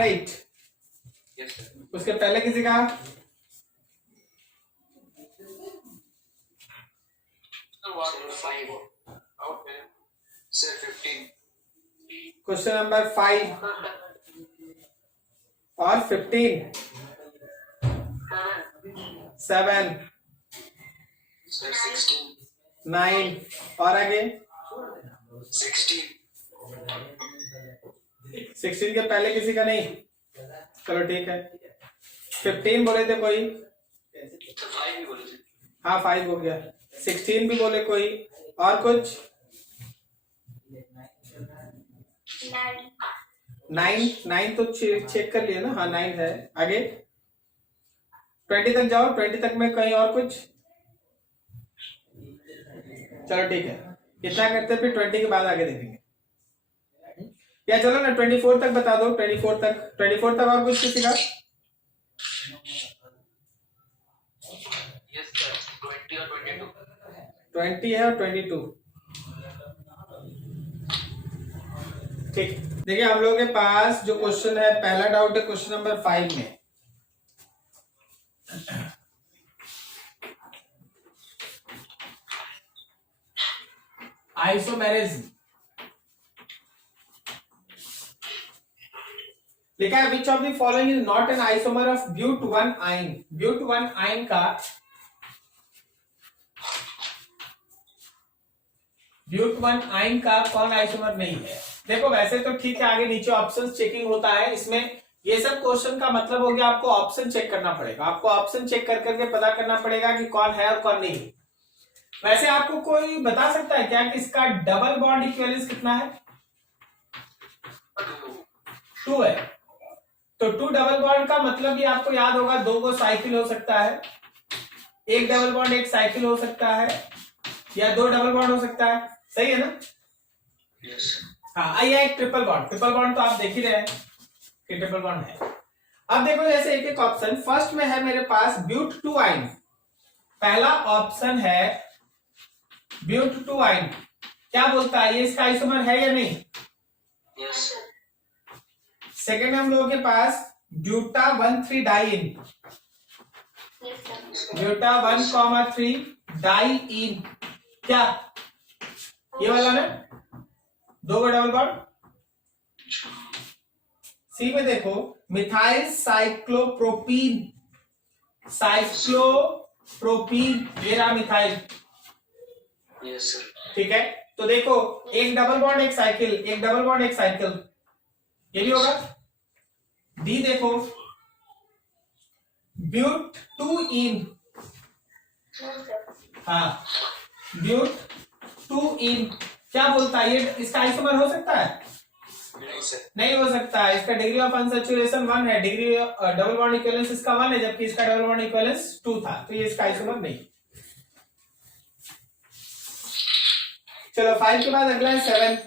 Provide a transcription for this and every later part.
R8 उसके पहले किसी का क्वेश्चन नंबर 5 और 15 7 9 और आगे 16 के पहले किसी का नहीं। चलो ठीक है। 15 बोले थे कोई, हाँ 5 हो गया। 16 भी बोले कोई, और कुछ 9 तो चेक कर लिया ना, हाँ 9 है। आगे 20 तक जाओ, 20 तक में कहीं और कुछ। चलो ठीक है, इतना करते फिर 20 के बाद आगे देखेंगे। या चलो ना 24 तक बता दो, 24 तक और कुछ किसी का। 20 है और 22। ठीक, देखिए हम लोगों के पास जो क्वेश्चन है, पहला डाउट है क्वेश्चन नंबर 5 में। आइसोमेरिज्म लिखा है, which of the following is not an isomer of but one yne. But one आइन का कौन आइसोमर नहीं है। देखो वैसे तो ठीक है, आगे नीचे ऑप्शंस चेकिंग होता है इसमें। ये सब क्वेश्चन का मतलब हो गया आपको ऑप्शन चेक करना पड़ेगा, आपको ऑप्शन चेक कर करके पता करना पड़ेगा कि कौन है और कौन नहीं। वैसे आपको कोई बता सकता है क्या कि इसका डबल बॉन्ड इक्विवेलेंस कितना है? 2 है। तो 2 डबल बॉन्ड का मतलब ही आपको याद होगा, 2 को साइकिल हो सकता है, एक डबल बॉन्ड एक साइकिल हो सकता है, या 2 डबल बॉन्ड हो सकता है। सही है ना? हाँ, आइए एक ट्रिपल बॉन्ड तो आप देख ही रहे हैं कि ट्रिपल बॉन्ड है। अब देखो जैसे एक एक ऑप्शन, फर्स्ट में है मेरे पास ब्यूट 2 आइन। पहला ऑप्शन है ब्यूट 2 आइन, क्या बोलता है ये इसका आइसोमर है या नहीं? यस। सेकेंड हम लोगों के पास ब्यूटा 1,3 डाइइन, ब्यूटा 1,3 डाइइन, क्या ये वाला ना, 2 का डबल बॉन्ड। सी में देखो मिथाइल साइक्लोप्रोपीन, ये रहा मिथाइल। Yes sir. ठीक है, तो देखो एक डबल बॉन्ड एक साइकिल, एक डबल बॉन्ड एक साइकिल, ये भी होगा। डी देखो ब्यूट 2 इन, हाँ ब्यूट 2 इन, क्या बोलता है ये इसका आइसोमर हो सकता है? नहीं हो सकता है। इसका डिग्री ऑफ अनसैचुरेशन 1 है, डिग्री डबल बॉन्ड इक्विवेलेंस इसका 1 है, जबकि इसका डबल बॉन्ड इक्विवेलेंस 2 था, तो ये इसका आइसोमर नहीं। चलो 5 के बाद अगला है 7।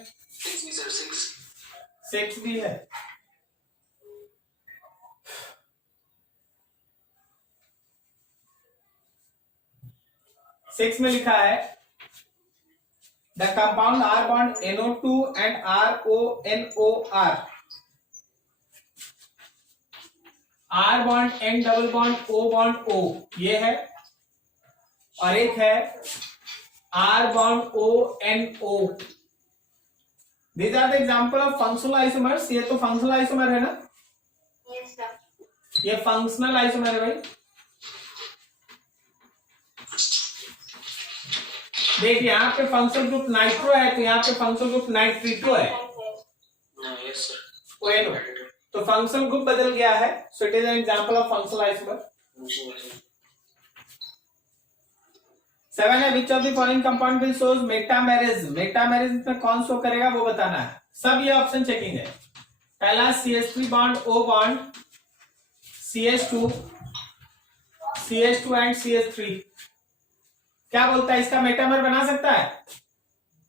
6 भी है। सिक्स में लिखा है the compound R bond NO2 and RONOR, R bond N double bond O bond O, ये है, और एक है R bond ONO। These are the example of functional isomers। ये तो फंक्शनल आइसोमर है ना? Yes sir. ये फंक्शनल आइसोमर है भाई। देखिए यहाँ पे फंक्शनल ग्रुप नाइट्रो है, तो यहाँ पे फंक्शनल ग्रुप नाइट्रिटो है। Yes sir. ONO, तो फंक्शनल ग्रुप बदल गया है, so it is an example of functional isomer. 7 है which of the following compound will shows metamerism. Metamerism में कौन शो करेगा वो बताना है। सब ये ऑप्शन चेकिंग है। पहला CH3 bond O bond CH2 and CH3, क्या बोलता है इसका मेटामर बना सकता है?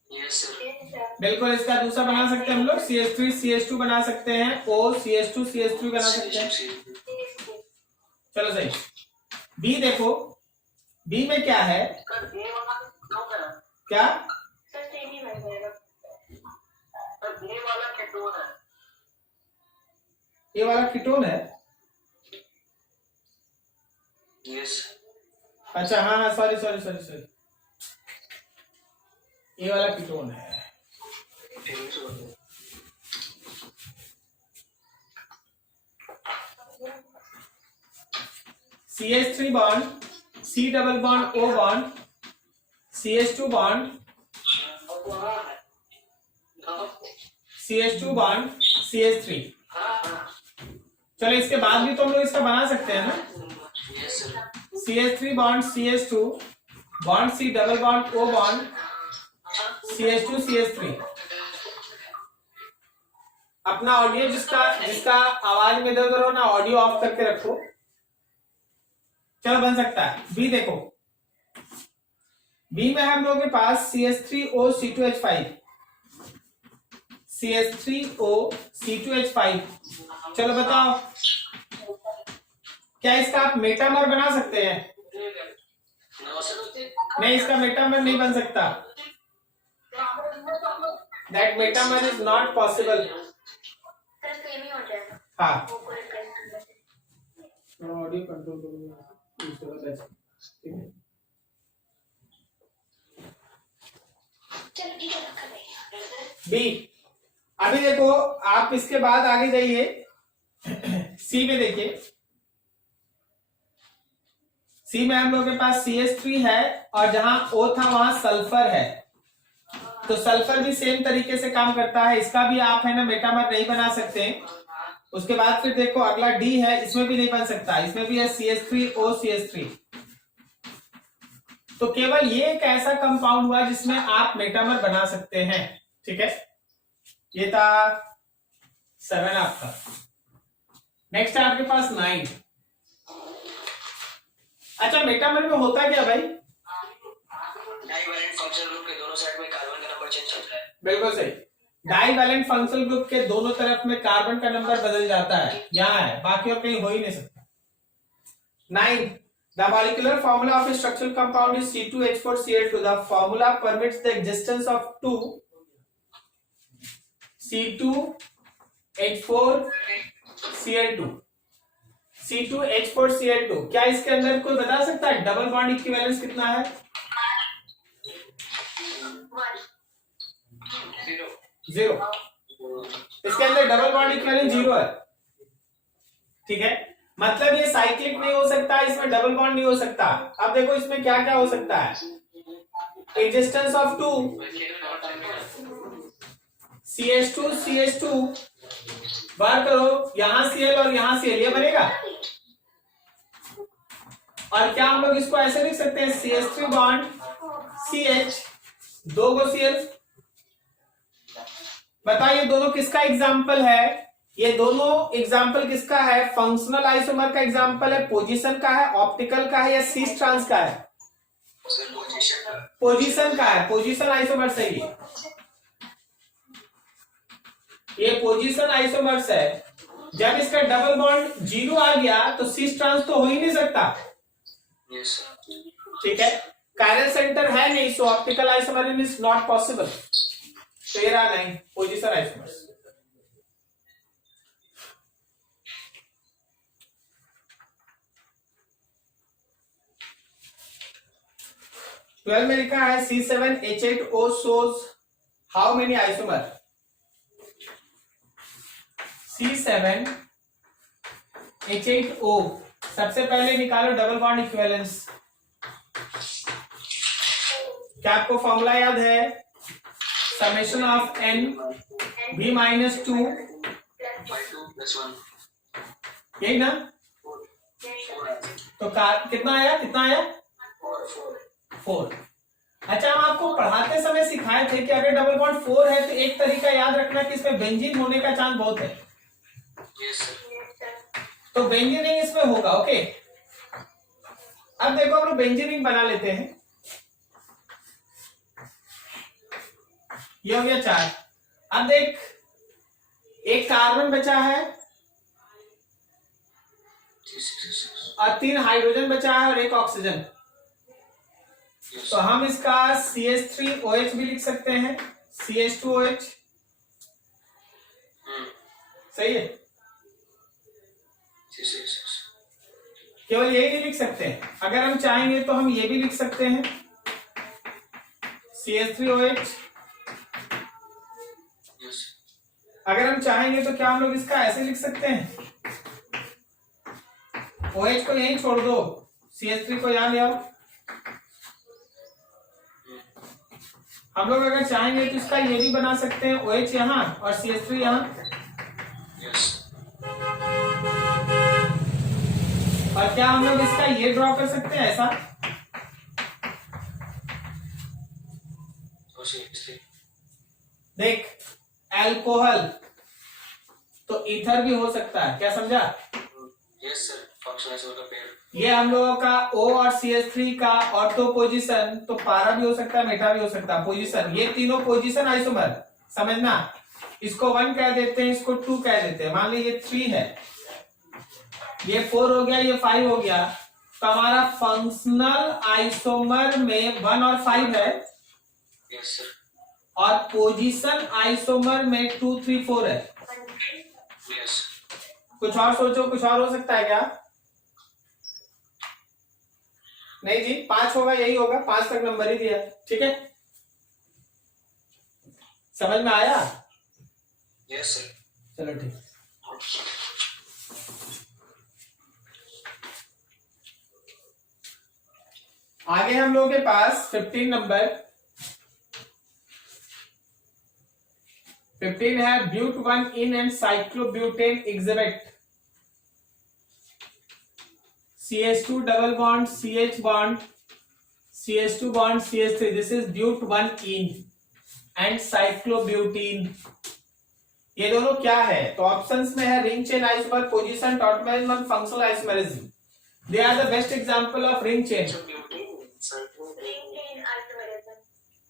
Yes sir. बिल्कुल, इसका दूसरा बना सकते हैं हम लोग, CH3 CH2 बना सकते हैं, O CH2 CH3 बना सकते हैं। चलो सही। बी देखो, बी में क्या है? क्या सर सेम ही बन जाएगा। वाला केटोन है। ये वाला कीटोन है। यस अच्छा हाँ हाँ, सॉरी सॉरी सॉरी सॉरी, ये वाला कीटोन है। CH3 bond, C double bond O bond, CH2 bond, CH2 bond CH3। चलो इसके बाद भी तो हम लोग इसका बना सकते हैं ना। Yes sir CH3 bond CH2 bond C double bond O bond CH2 CH3। अपना ऑडियो जिसका आवाज में दर्द हो ना, ऑडियो ऑफ करके रखो। चलो बन सकता है। बी देखो, बी में हम लोगों के पास CH3O C2H5, CH3O C2H5। चलो बताओ, क्या इसका आप मेटामर बना सकते हैं? नो सर नहीं, इसका मेटामर नहीं बन सकता। That metamer is not possible. Sir same ही हो जाएगा। हाँ, वो पूरे करंट में। ऑडियो कंट्रोल करूंगा, ठीक है। चलो ठीक है, रखा गया। बी, अभी देखो आप इसके बाद आगे जाइए, सी में देखिए। सी में हम लोग के पास CH3 है और जहां O था वहां सल्फर है, तो सल्फर भी सेम तरीके से काम करता है। इसका भी आप है ना मेटामर नहीं बना सकते। उसके बाद फिर देखो अगला D है, इसमें भी नहीं बन सकता, इसमें भी है CH3O CH3। तो केवल ये एक ऐसा कंपाउंड हुआ जिसमें आप मेटामर बना सकते हैं, ठीक है। ये था 7 आपका। नेक्स्ट है आपके पास 9। अच्छा, मेटामर में होता क्या भाई? डाइवैलेंट फंक्शनल ग्रुप के दोनों साइड में कार्बन का नंबर चेंज होता है। बिल्कुल सही। डाइवैलेंट फंक्शनल ग्रुप के दोनों तरफ में कार्बन का नंबर बदल जाता है, यहाँ है, बाकी और कहीं हो ही नहीं सकता। 9, the molecular formula of a structural compound is C2H4Cl2. The formula permits the existence of two C2H4Cl2। C2H4Cl2, क्या इसके अंदर कोई बता सकता है डबल बॉन्ड इक्विवेलेंस कितना है? 0। इसके अंदर डबल बॉन्ड इक्विवेलेंस 0 है, ठीक है। मतलब ये साइक्लिक नहीं हो सकता, इसमें डबल बॉन्ड नहीं हो सकता। अब देखो इसमें क्या क्या हो सकता है। एग्जिस्टेंस ऑफ 2 CH2 CH2, बार करो यहां Cl और यहां Cl, ये बनेगा। और क्या हम लोग इसको ऐसे लिख सकते हैं, CH3 बॉन्ड CH, 2 गो Cl। बताइए दोनों किसका एग्जाम्पल है? ये दोनों एग्जाम्पल किसका है? फंक्शनल आइसोमर का एग्जाम्पल है, पोजीशन का है, ऑप्टिकल का है या सिस ट्रांस का है? पोजीशन का है, पोजीशन आइसोमर सही है। ये पोजीशन आइसोमर्स है। जब इसका डबल बॉन्ड 0 आ गया तो सिस ट्रांस तो हो ही नहीं सकता, ठीक है। कायरल सेंटर है नहीं, so optical isomer is not possible. तो ये रहा 9 पोजीशन आइसोमर्स। ट्वेल्व में लिखा है C7H8O shows how many isomer? C7H8O, सबसे पहले निकालो डबल बॉन्ड इक्विवेलेंस। क्या आपको फॉर्मूला याद है? Summation of n v minus 2, यही ना? तो कितना आया 4। अच्छा, हम आपको पढ़ाते समय सिखाए थे कि अगर डबल बॉन्ड 4 है तो एक तरीका याद रखना कि इसमें बेंजीन होने का चांस बहुत है। तो बेंजीनिंग इसमें होगा, ओके। अब देखो हम लोग बेंजीनिंग बना लेते हैं। ये हो गया 4। अब देख, एक कार्बन बचा है और 3 हाइड्रोजन बचा है और 1 ऑक्सीजन। तो हम इसका CH3OH भी लिख सकते हैं, CH2OH, सही है। केवल यही नहीं लिख सकते, अगर हम चाहेंगे तो हम ये भी लिख सकते हैं CH3OH। अगर हम चाहेंगे तो क्या हम लोग इसका ऐसे लिख सकते हैं, OH को यहीं छोड़ दो, CH3 को यहां ले आओ। हम लोग अगर चाहेंगे तो इसका ये भी बना सकते हैं, OH यहां और CH3 यहां। और क्या हम लोग इसका ये ड्रॉ कर सकते हैं ऐसा, देख अल्कोहल तो ईथर भी हो सकता है, क्या समझा? यस सर, फंक्शनल का पेड़। ये हम लोगों का O और CH3 का ऑर्थो पोजीशन, तो पारा भी हो सकता है, मीठा भी हो सकता है, पोजीशन, ये तीनों पोजीशन आइसोमर, समझना। इसको 1 कह देते हैं, इसको 2 कह देते हैं। मान ली ये 3 है, ये 4 हो गया, ये 5 हो गया, तो हमारा फंक्शनल आइसोमर में 1 और 5 है। Yes sir. और पोजीशन आइसोमर में 2, 3, 4 है। यस। कुछ और सोचो, कुछ और हो सकता है क्या? नहीं जी, 5 होगा, यही होगा, 5 तक नंबर ही दिया, ठीक है। समझ में आया? Yes sir. चलो ठीक। आगे हम लोगों के पास 15 नंबर 15 है but 1 ene and cyclobutane exhibit CH2 double bond CH bond CH2 bond CH3, this is but 1 ene and cyclobutene. ये दोनों क्या है? तो ऑप्शंस में है ring chain isomer, position, tautomerism और functional isomerism. They are the best example of ring chain,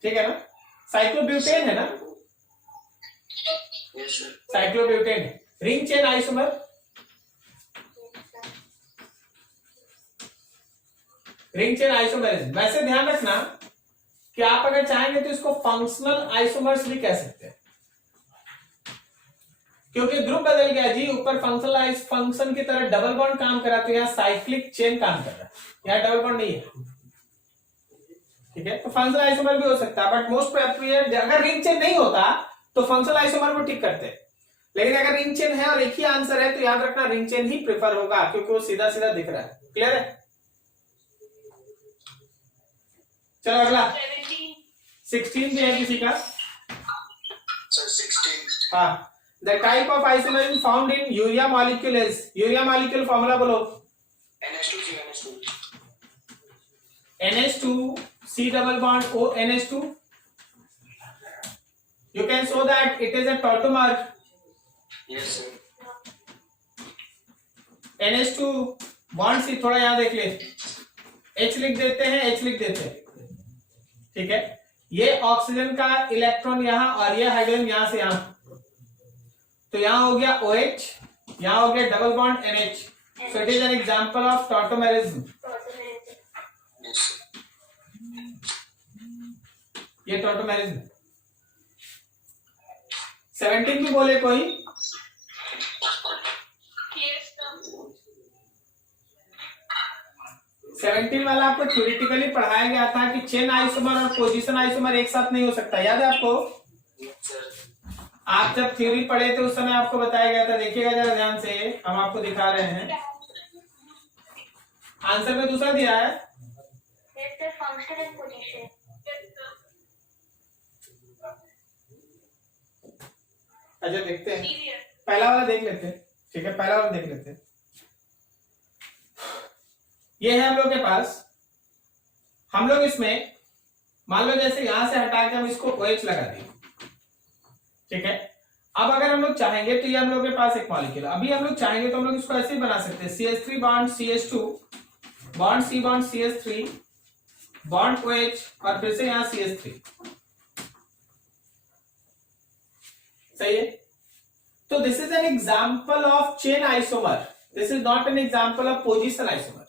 ठीक है ना। साइक्लोब्यूटेन है ना, yes sir. Cyclobutane ring chain isomer. Ring chain isomerism. वैसे ध्यान रखना कि आप अगर चाहेंगे तो इसको फंक्शनल आइसोमर्स भी कह सकते हैं, क्योंकि ग्रुप बदल गया जी, ऊपर फंक्शनल फंक्शन की तरह डबल बॉन्ड काम करा, तो यहाँ साइक्लिक चेन काम कर रहा है, यहाँ डबल बॉन्ड नहीं है, ठीक है। तो फंक्शनल आइसोमर भी हो सकता है, बट मोस्ट अप्रोप्रिएट अगर रिंग चेन नहीं होता तो फंक्शनल आइसोमर को ठीक करते हैं, लेकिन अगर रिंग चेन है और एक ही आंसर है तो याद रखना रिंग चेन ही प्रेफर होगा, क्योंकि वो सीधा सीधा दिख रहा है। क्लियर है? चलो अगला 16 भी है किसी का। सर 16। हाँ, the type of isomerism found in urea molecule is, urea molecule formula बोलो। NH2 NH2 C double bond O NH2. You can show that it is a tautomer. Yes sir. NH2 bond C थोड़ा यहां देख ले, H लिख देते हैं, H लिख देते हैं, ठीक है। ये ऑक्सीजन का इलेक्ट्रॉन यहां और ये हाइड्रोजन यहां से यहां, तो यहां हो गया OH, यहां हो गया double bond NH, so it is an example of tautomerism. Yes sir. ये टॉटोमेरिज्म। 17 भी बोले कोई? Yes, sir. 17 वाला आपको थ्योरेटिकली पढ़ाया गया था कि चेन आइसोमर और पोजीशन आइसोमर एक साथ नहीं हो सकता, याद है आपको? सर। आप जब थ्योरी पढ़े थे उस समय आपको बताया गया था, देखिएगा जरा ध्यान से, हम आपको दिखा रहे हैं। आंसर में दूसरा दिया है। Yes, sir. Function and position. अच्छा देखते हैं, पहला वाला देख लेते हैं, ठीक है, पहला वाला देख लेते हैं। ये है हम लोग के पास, हम लोग इसमें मान लो जैसे यहां से हटा के हम इसको OH लगा दिए, ठीक है। अब अगर हम लोग चाहेंगे तो ये हम लोग के पास एक मॉलिक्यूल, अभी हम लोग चाहेंगे तो हम लोग इसको ऐसे ही बना सकते हैं, CH3 bond CH2 bond C bond CH3 bond OH और फिर से यहां CH3, सही है। तो this is an example of chain isomer, this is not an example of position isomer.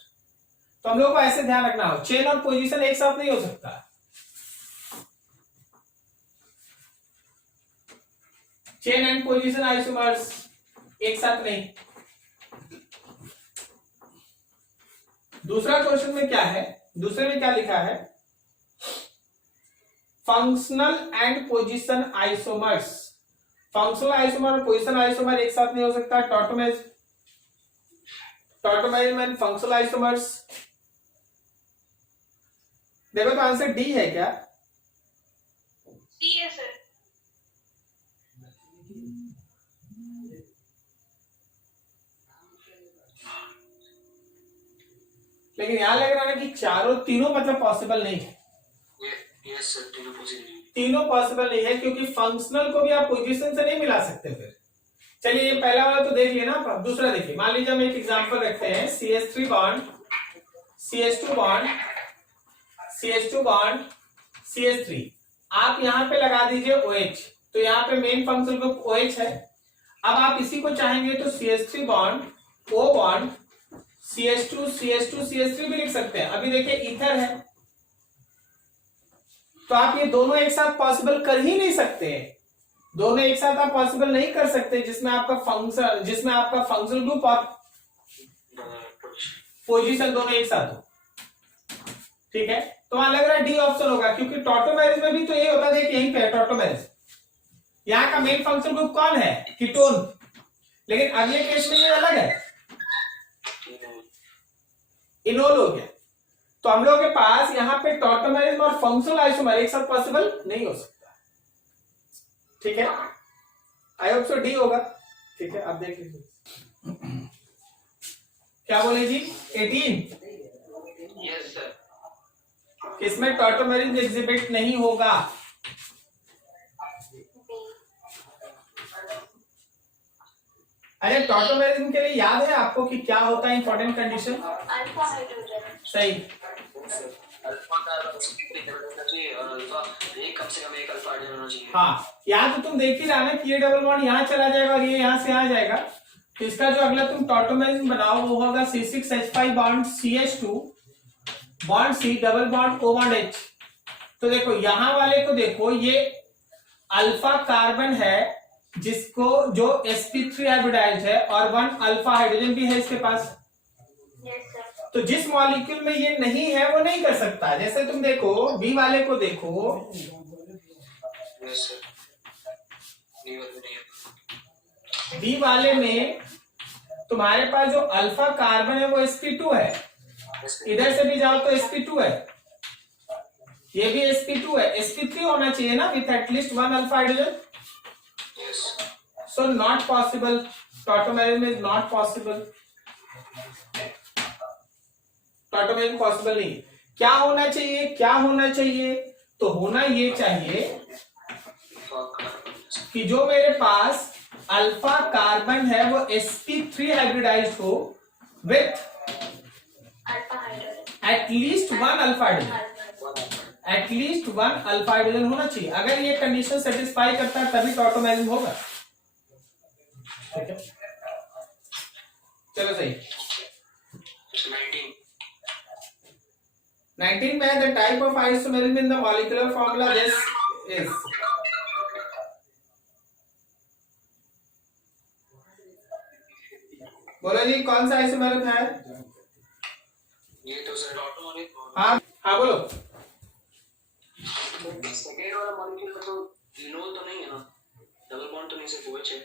तो हम लोग को ऐसे ध्यान रखना हो, चेन और पोजीशन एक साथ नहीं हो सकता, चेन एंड पोजीशन आइसोमर्स एक साथ नहीं। दूसरा क्वेश्चन में क्या है, दूसरे में क्या लिखा है, functional and position isomers. Functional isomer और पोजीशन आइसोमर एक साथ नहीं हो सकता। Tautomerism and functional isomers. देखो तो आंसर डी है क्या? सी है सर। लेकिन यहां लग रहा है कि तीनों मतलब पॉसिबल नहीं है। यस सर, तीनों पॉसिबल। तीनों पॉसिबल नहीं है क्योंकि फंक्शनल को भी आप पोजीशन से नहीं मिला सकते। फिर चलिए ये पहला वाला तो देख लिया ना, अब दूसरा देखिए। मान लीजिए हम एक एग्जांपल रखते हैं, CH3 bond CH2 bond CH2 bond CH3। आप यहां पे लगा दीजिए OH, तो यहाँ पे मेन फंक्शनल ग्रुप OH है। अब आप इसी को चाहेंगे तो CH3 bond O bond CH2 CH2 CH3 भी लिख सकते हैं। अभी देखिए ईथर है, तो आप ये दोनों एक साथ पॉसिबल कर ही नहीं सकते हैं। दोनों एक साथ आप पॉसिबल नहीं कर सकते जिसमें आपका फंक्शनल ग्रुप और पोजीशन दोनों एक साथ हो। ठीक है, तो वहां लग रहा है डी ऑप्शन होगा, क्योंकि टॉटोमेरिज में भी तो यही होता है। देखिए यहीं पे है टॉटोमेरिज, यहाँ का मेन फंक्शनल ग्रुप कौन है? कीटोन। लेकिन अगले केस में ये अलग है, इनोल हो गया। तो हम लोग के पास यहाँ पे टॉटोमेरिज्म और फंक्शनल आइसोमर एक साथ पॉसिबल नहीं हो सकता। ठीक है, आई होप सो डी होगा। ठीक है, आप देख लीजिए क्या बोले जी। 18 यस सर। इसमें टॉटोमेरिज्म एग्जिबिट नहीं होगा। अरे टॉटोमेरिज्म के लिए याद है आपको कि क्या होता है इंपॉर्टेंट कंडीशन? Alpha hydrogen. सही। अल्फा का होना चाहिए और अल्फा एक कम से कम एक अल्फा हाइड्रोजन होना चाहिए। हाँ, यहाँ तो तुम देख ही रहा ना कि ये डबल बॉन्ड यहाँ चला जाएगा और ये यहाँ से आ जाएगा। तो इसका जो अगला तुम टॉटोमेरिज्म बनाओ वो होगा C6H5 bond CH2 bond C double bond O bond H। तो देखो यहाँ वाले को देखो, ये अल्फा कार्बन है जिसको जो sp3 हाइब्रिडाइज्ड है और 1 अल्फा हाइड्रोजन भी है इसके पास। Yes sir. तो जिस मॉलिक्यूल में ये नहीं है वो नहीं कर सकता। जैसे तुम देखो बी वाले को देखो, यस सर। बी वाले में तुम्हारे पास जो अल्फा कार्बन है वो sp2 है। इधर से भी जाओ तो sp2 है, ये भी sp2 है। sp3 होना चाहिए ना with at least 1 alpha hydrogen. So not possible, tautomerism is not possible. Tautomerism possible नहीं। क्या होना चाहिए, क्या होना चाहिए? तो होना ये चाहिए कि जो मेरे पास अल्फा कार्बन है वो sp3 हाइब्रिडाइज्ड हो with alpha hydrogen. At least 1 alpha hydrogen. At least 1 alpha hydrogen होना चाहिए। अगर ये कंडीशन सेटिस्फाई करता है तभी टॉटोमेरिज्म होगा। ठीक है, चलो सही। 19 में the type of isomerism in the molecular formula this is. बोलो जी कौन सा आइसोमेरिज्म है? ये तो सर ऑटोमेटिक। हाँ हाँ बोलो। सेकेंड वाला मॉलिक्यूल में तो इनोल तो नहीं है ना, डबल बॉन्ड तो नहीं, सिर्फ OH है।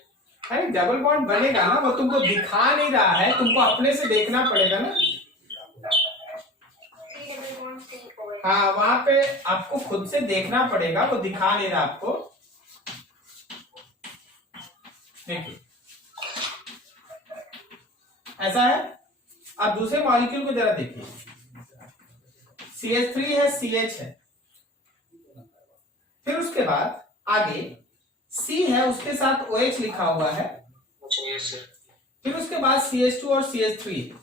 अरे डबल बॉन्ड बनेगा ना, वो तुमको दिखा नहीं रहा है, तुमको अपने से देखना पड़ेगा ना। C double bond C OH। हाँ वहां पे आपको खुद से देखना पड़ेगा, वो दिखा नहीं रहा आपको। देखिए ऐसा है। अब दूसरे मॉलिक्यूल को जरा देखिए, CH3 है, CH है, फिर उसके बाद आगे C है, उसके साथ OH लिखा हुआ है, अच्छा यस सर। फिर उसके बाद CH2 और CH3 है।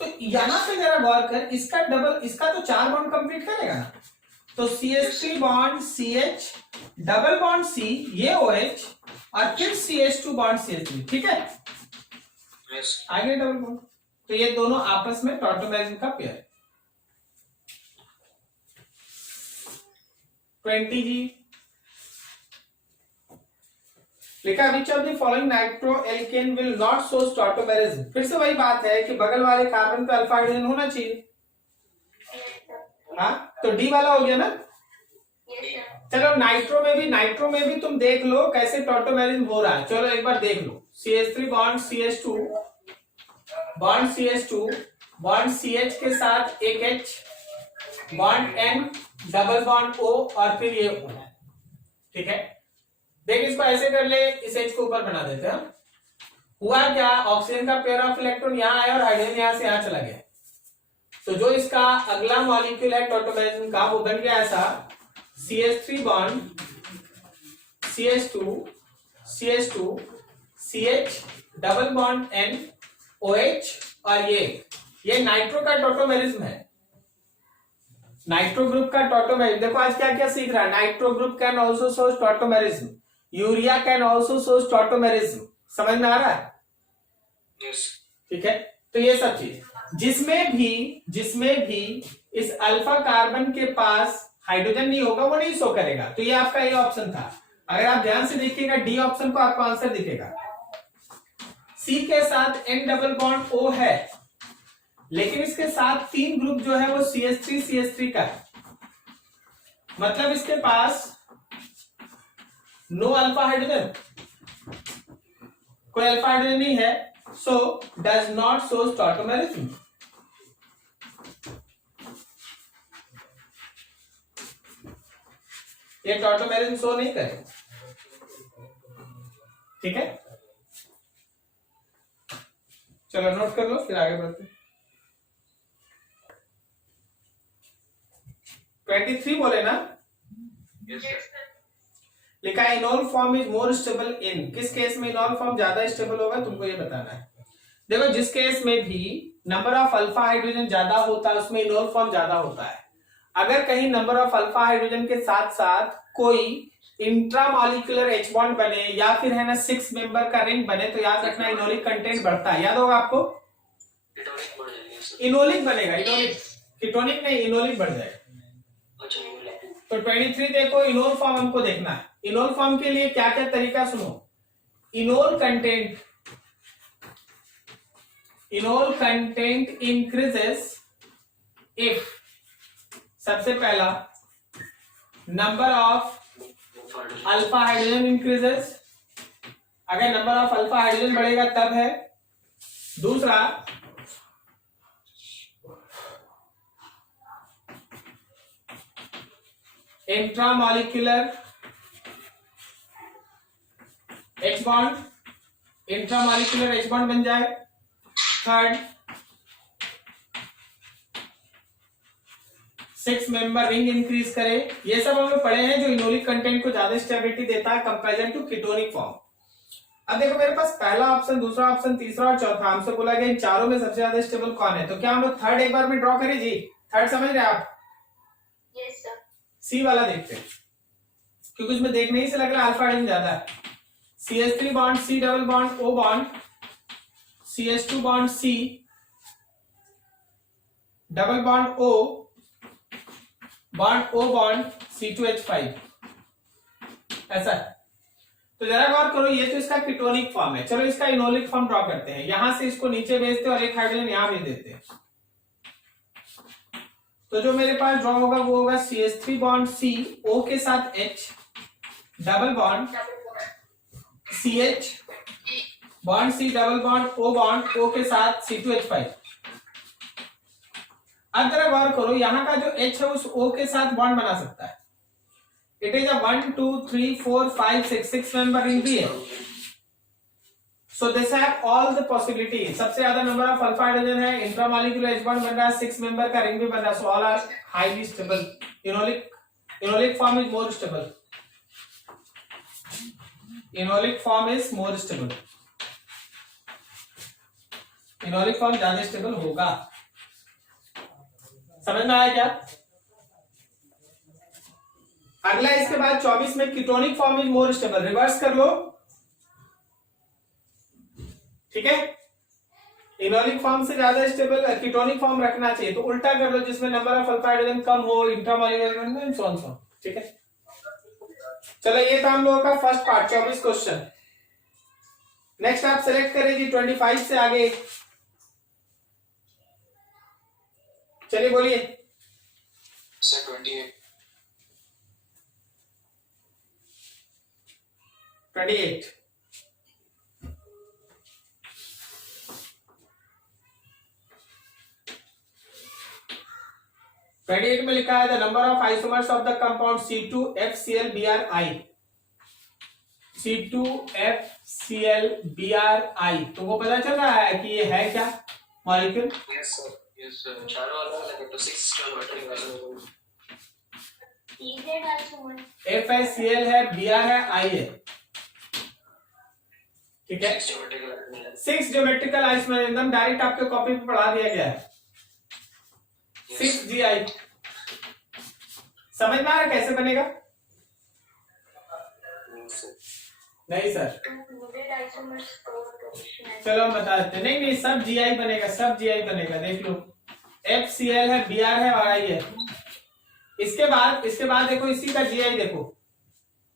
तो यहां पे जरा गौर कर, इसका तो 4 बॉन्ड कंप्लीट करेगा ना। तो CH3 bond CH double bond C ये OH और फिर CH2 बॉन्ड CH3। ठीक है, यस। आगे डबल बॉन्ड। तो ये दोनों आपस में टॉटोमेरिज्म का पेयर। 20 जी लिखा which of the following nitro alkane will not show tautomerism. फिर से वही बात है कि बगल वाले कार्बन पे अल्फा हाइड्रोजन होना चाहिए। Yes, sir. हाँ, तो डी वाला हो गया ना। Yes, sir. चलो नाइट्रो में भी तुम देख लो कैसे टॉटोमेरिज्म हो रहा है। चलो एक बार देख लो। CH3 bond CH2 bond CH2 bond CH के साथ एक H bond N double bond O और फिर ये O। ठीक है, देख इसको ऐसे कर ले, इस H को ऊपर बना देते हैं। हुआ क्या, ऑक्सीजन का पेयर ऑफ इलेक्ट्रॉन यहाँ आया और हाइड्रोजन यहाँ से यहाँ चला गया। तो जो इसका अगला मॉलिक्यूल है टॉटोमेरिज्म का वो बन गया ऐसा CH3 bond CH2 CH2 CH double bond N OH और ये नाइट्रो का टॉटोमेरिज्म है। नाइट्रो ग्रुप का टॉटोमेरिज्म देखो आज क्या क्या सीख रहा है। Nitro group can also show tautomerism, urea can also show tautomerism. समझ में आ रहा है? Yes. ठीक है, तो ये सब चीज जिसमें भी इस अल्फा कार्बन के पास हाइड्रोजन नहीं होगा वो नहीं शो करेगा। तो ये आपका ये ऑप्शन था। अगर आप ध्यान से देखिएगा डी ऑप्शन को आपको आंसर दिखेगा। सी के साथ N डबल बॉन्ड O है, लेकिन इसके साथ 3 ग्रुप जो है वो CH3 का है, मतलब इसके पास नो अल्फा हाइड्रोजन, कोई अल्फा हाइड्रोजन नहीं है। So does not show tautomerism. ये टॉटोमेरिज्म शो नहीं करे। ठीक है, चलो नोट कर लो फिर आगे बढ़ते। 23 बोले ना। Yes, sir. लिखा है enol form is more stable in. किस केस में इनोल फॉर्म ज्यादा स्टेबल होगा तुमको ये बताना है। देखो जिस केस में भी नंबर ऑफ अल्फा हाइड्रोजन ज्यादा होता है उसमें इनोल फॉर्म ज्यादा होता है। अगर कहीं नंबर ऑफ अल्फा हाइड्रोजन के साथ साथ कोई इंट्रामॉलिक्यूलर H बॉन्ड बने या फिर है ना 6 मेंबर का रिंग बने तो याद रखना इनोलिक कंटेंट बढ़ता है। याद होगा आपको, Ketonic बढ़ जाएंगे sir. इनोलिक बनेगा, इनोलिक कीटोनिक नहीं, इनोलिक बढ़ जाएगा। अच्छा ये वाला. तो 23 देखो इनोल फॉर्म हमको देखना है। इनोल फॉर्म के लिए क्या क्या तरीका सुनो। इनोल कंटेंट इंक्रीजेस इफ सबसे पहला number of alpha hydrogen increases. अगर नंबर ऑफ अल्फा हाइड्रोजन बढ़ेगा तब है। दूसरा intramolecular H bond, intramolecular H bond बन जाए। थर्ड 6 मेंबर रिंग इंक्रीज करे। ये सब हम लोग पढ़े हैं जो इनोलिक कंटेंट को ज्यादा स्टेबिलिटी देता है कंपैरिजन टू कीटोनिक फॉर्म। अब देखो मेरे पास पहला ऑप्शन, दूसरा ऑप्शन, तीसरा और चौथा, हमसे बोला गया इन चारों में सबसे ज्यादा स्टेबल कौन है। तो क्या हम लोग थर्ड एक बार में ड्रॉ करें जी? थर्ड समझ रहे आप? Yes, sir. सी वाला देखते हैं क्योंकि उसमें देखने ही से लग रहा है अल्फा हाइड्रोजन ज्यादा है। CH3 bond C double bond O bond CH2 bond C double bond O bond O bond C2H5 ऐसा है। तो जरा गौर करो, ये तो इसका कीटोनिक फॉर्म है। चलो इसका इनोलिक फॉर्म ड्रॉ करते हैं। यहां से इसको नीचे भेजते हैं और एक हाइड्रोजन यहां भेज देते हैं। तो जो मेरे पास ड्रॉ होगा वो होगा CH3 बॉन्ड C O के साथ H double bond CH bond C double bond O bond O के साथ C2H5। अब जरा गौर करो, यहाँ का जो H है उस O के साथ बॉन्ड बना सकता है। It is a 1 2 3 4 5 6 member ring भी है। So this have all the possibility. सबसे ज्यादा नंबर ऑफ अल्फा हाइड्रोजन है, इंट्रामॉलिक्यूलर H बॉन्ड बन रहा है, 6 मेंबर का रिंग भी बन रहा है। So all are highly stable. Enolic form is more stable. Enolic form is more stable. Enolic form ज्यादा स्टेबल होगा। समझ में आया क्या? अगला इसके बाद 24 में ketonic form is more stable. Reverse कर लो, ठीक है। इनोलिक फॉर्म से ज्यादा स्टेबल कीटोनिक फॉर्म रखना चाहिए, तो उल्टा कर लो जिसमें नंबर ऑफ अल्फा हाइड्रोजन कम हो, इंट्रामॉलिक्यूलर। चलो ये था हम लोगों का फर्स्ट पार्ट 24 क्वेश्चन। नेक्स्ट आप सेलेक्ट करें जी 25 से आगे। चलिए बोलिए। सर 28 28 28 में लिखा है the number of isomers of the compound C2FClBrI। C2FClBrI तो वो पता चल रहा है कि ये है क्या मॉलिक्यूल? यस सर चारों अलग अलग है तो 6 geometric isomer EZ isomer FCl है, Br है, I है। ठीक है, 6 ज्योमेट्रिक आइसोमर 6 ज्योमेट्रिकल आइसोमर एकदम डायरेक्ट आपके कॉपी पे पढ़ा दिया गया है। 6GI समझ में आ रहा है कैसे बनेगा? नहीं सर, इजेड आइसोमर्स को चलो हम बता देते हैं। नहीं नहीं, सब GI बनेगा, सब GI बनेगा। देख लो, FCl है, Br है और I है। इसके बाद देखो इसी का GI देखो,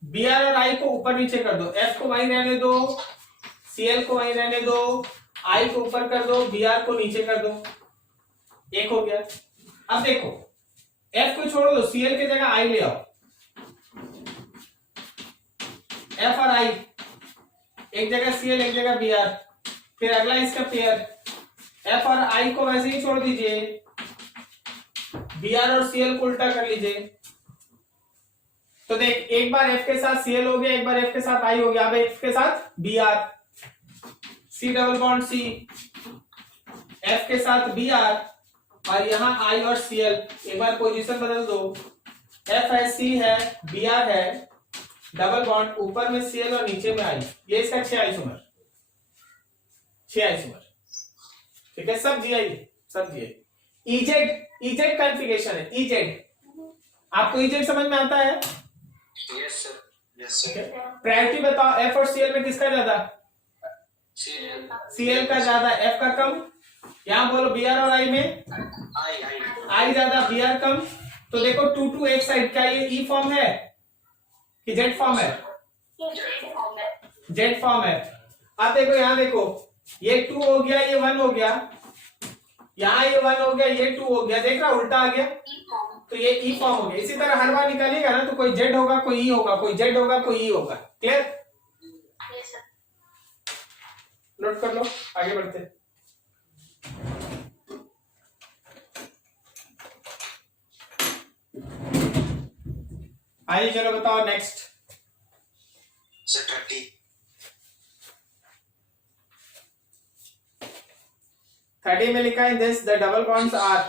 Br और I को ऊपर नीचे कर दो, F को वहीं रहने दो, Cl को वहीं रहने दो, I को ऊपर कर दो, Br को नीचे कर दो, एक हो गया। अब देखो F को छोड़ दो, Cl की जगह I ले आओ, F और I एक जगह Cl एक जगह Br। फिर अगला इसका पेयर F और I को वैसे ही छोड़ दीजिए, Br और Cl को उल्टा कर लीजिए। तो देख, एक बार F के साथ Cl हो गया, एक बार F के साथ I हो गया, अब F के साथ Br, C double bond C, F के साथ Br और यहाँ I और Cl। एक बार पोजीशन बदल दो, F है, C है, Br है, डबल बॉन्ड, ऊपर में Cl और नीचे में I। ये इसका 6 आइसोमर। ठीक है, सब GI, सब GI। EZ कॉन्फ़िगरेशन है, EZ। आपको EZ समझ में आता है? यस सर प्रायोरिटी बताओ, F और Cl में किसका ज्यादा? Cl का ज्यादा, F का कम। यहाँ बोलो Br और I में I ज्यादा, Br कम। तो देखो 2 to एक साइड, क्या ये E फॉर्म है कि Z फॉर्म है? Z फॉर्म है। अब देखो, यहाँ देखो, ये 2 हो गया, ये 1 हो गया, यहाँ ये 1 हो गया, ये 2 हो गया। देख रहा, उल्टा आ गया, तो ये E फॉर्म हो गया। इसी तरह हर बार निकालिएगा ना तो कोई Z होगा, कोई E होगा, कोई Z होगा, कोई E होगा। क्लियर? नोट कर लो, आगे बढ़ते। आइए चलो बताओ नेक्स्ट। सर 30 30 में लिखा है this the double bonds are.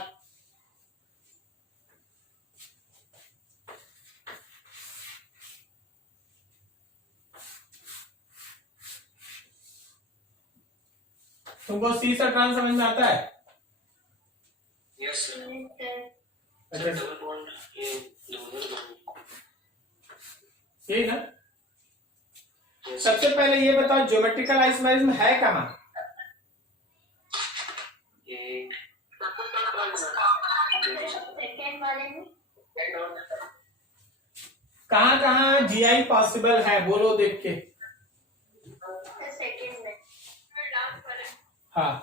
तुमको सी सा ट्रांस समझ में आता है? यस सर अच्छा, डबल बॉन्ड ये दोनों यही ना। सबसे पहले ये बताओ, ज्योमेट्रिकल आइसोमेरिज्म है कहाँ? सेकंड वाले में कहाँ कहाँ GI पॉसिबल है, बोलो देख के। सेकंड में हाँ,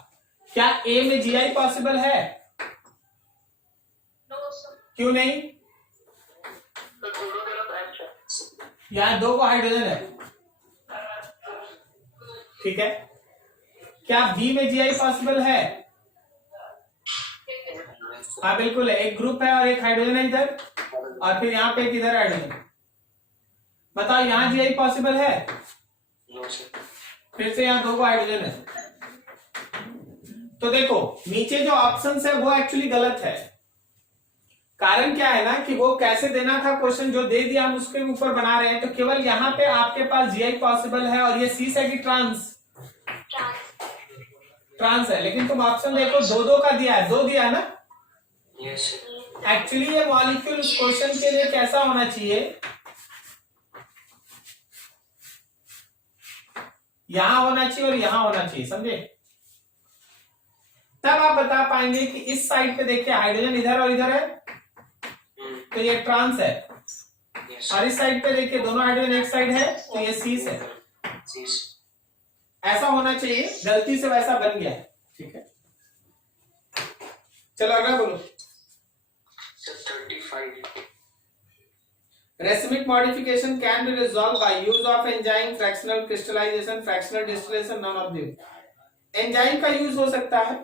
क्या A में GI पॉसिबल है? नो सर क्यों नहीं? यहाँ 2 हाइड्रोजन है। ठीक है, क्या B में GI पॉसिबल है? हाँ बिल्कुल है, एक ग्रुप है और एक हाइड्रोजन है इधर, और फिर यहाँ पे एक इधर हाइड्रोजन। बताओ यहाँ GI पॉसिबल है? फिर से यहाँ 2 हाइड्रोजन है। तो देखो, नीचे जो ऑप्शंस है वो एक्चुअली गलत है। कारण क्या है ना कि वो कैसे देना था क्वेश्चन, जो दे दिया हम उसके ऊपर बना रहे हैं। तो केवल यहाँ पे आपके पास GI पॉसिबल है और ये सी है कि ट्रांस है, लेकिन तुम ऑप्शन देखो 2 का दिया है, 2 दिया ना। एक्चुअली ये मॉलिक्यूल उस क्वेश्चन के लिए कैसा होना चाहिए, यहां होना चाहिए और यहां होना चाहिए, समझे? तब आप बता पाएंगे कि इस साइड पे देखिए हाइड्रोजन इधर और इधर है, तो ये ट्रांस है। और इस साइड पे देखिए दोनों हाइड्रोजन एक साइड है, तो ये सीस है। ऐसा होना चाहिए, गलती से वैसा बन गया है, ठीक है। चलो अगला बोलो। 35 Racemic modification can be resolved by use of enzyme, fractional crystallization, fractional distillation, none of them. Enzyme का यूज हो सकता है,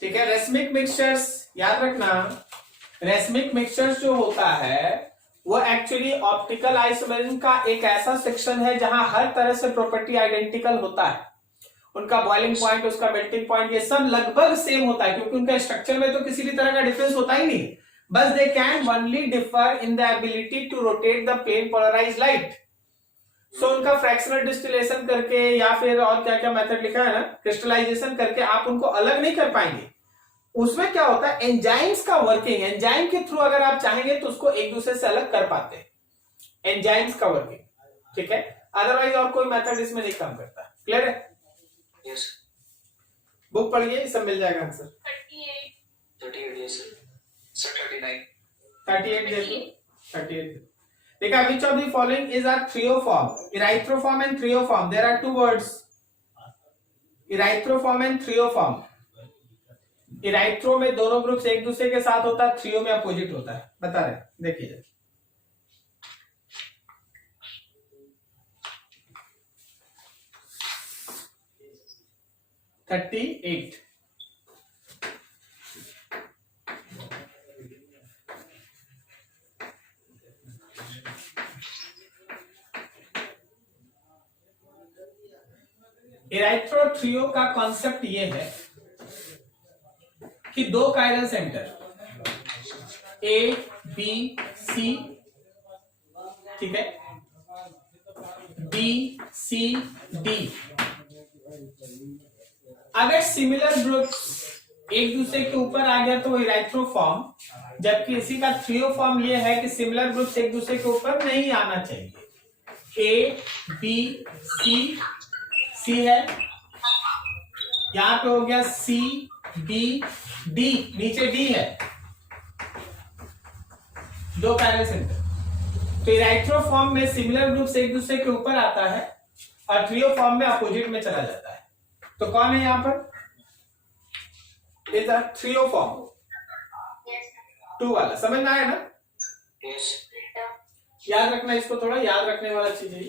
ठीक है। रेसमिक मिक्सचर्स याद रखना, रेसमिक मिक्सचर्स जो होता है वो एक्चुअली ऑप्टिकल आइसोमेरिज्म का एक ऐसा सेक्शन है जहां हर तरह से प्रॉपर्टी आइडेंटिकल होता है। उनका बॉइलिंग पॉइंट, उसका मेल्टिंग पॉइंट, ये सब लगभग सेम होता है, क्योंकि उनका स्ट्रक्चर में तो किसी भी तरह का डिफरेंस होता ही नहीं। बस they can only differ in the ability to rotate the plane polarized light. So उनका फ्रैक्शनल डिस्टिलेशन करके या फिर और क्या क्या मेथड लिखा है ना, क्रिस्टलाइजेशन करके आप उनको अलग नहीं कर पाएंगे। उसमें क्या होता है, एंजाइम्स का वर्किंग, एंजाइम के थ्रू अगर आप चाहेंगे तो उसको एक दूसरे से अलग कर पाते हैं, एंजाइम्स का वर्किंग, ठीक है। अदरवाइज और कोई मेथड इसमें नहीं काम करता। क्लियर है? यस बुक पढ़िए, सब मिल जाएगा आंसर। 38 यस सर 39 38 देखो, 38 देखा। which of the following is a threoform? Erythroform and threoform, there are two words, erythroform and threoform। इराइथ्रो में दोनों ग्रुप्स एक दूसरे के साथ होता है, थ्रियो में अपोजिट होता है, बता रहे, देखिए। थर्टी एट इराइथ्रोथ्रियो का कॉन्सेप्ट ये है कि दो chiral centre A B C, ठीक है, बी सी डी, अगर सिमिलर ग्रुप्स एक दूसरे के ऊपर आ गया तो वो इराइथ्रोफॉर्म, जबकि इसी का थ्रियोफॉर्म ये है कि सिमिलर ग्रुप्स एक दूसरे के ऊपर नहीं आना चाहिए। ए बी सी, सी है, यहां पे हो गया सी बी डी, नीचे डी है, दो पैरल सेंटर। तो इराइथ्रोफॉर्म में सिमिलर ग्रुप्स एक दूसरे के ऊपर आता है और थ्रियोफॉर्म में अपोजिट में चला जाता है। तो कौन है यहां पर? इज अ थ्रियोफॉर्म, टू वाला। समझ में आया ना? यस याद रखना इसको, थोड़ा याद रखने वाला चीज है